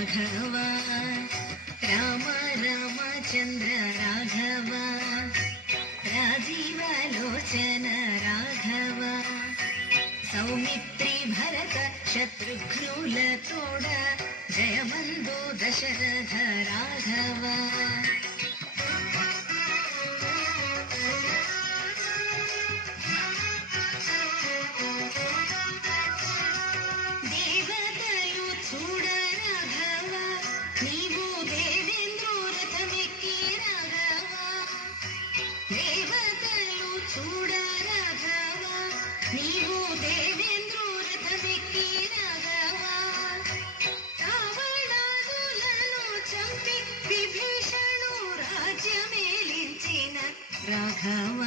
రాఘవ రామ రామచంద్ర రాఘవ రాజీవలోచన రాఘవ సౌమిత్రి భరత శత్రుఘ్నుల తోడ జయమందు దశరథ రాఘవ రాఘవ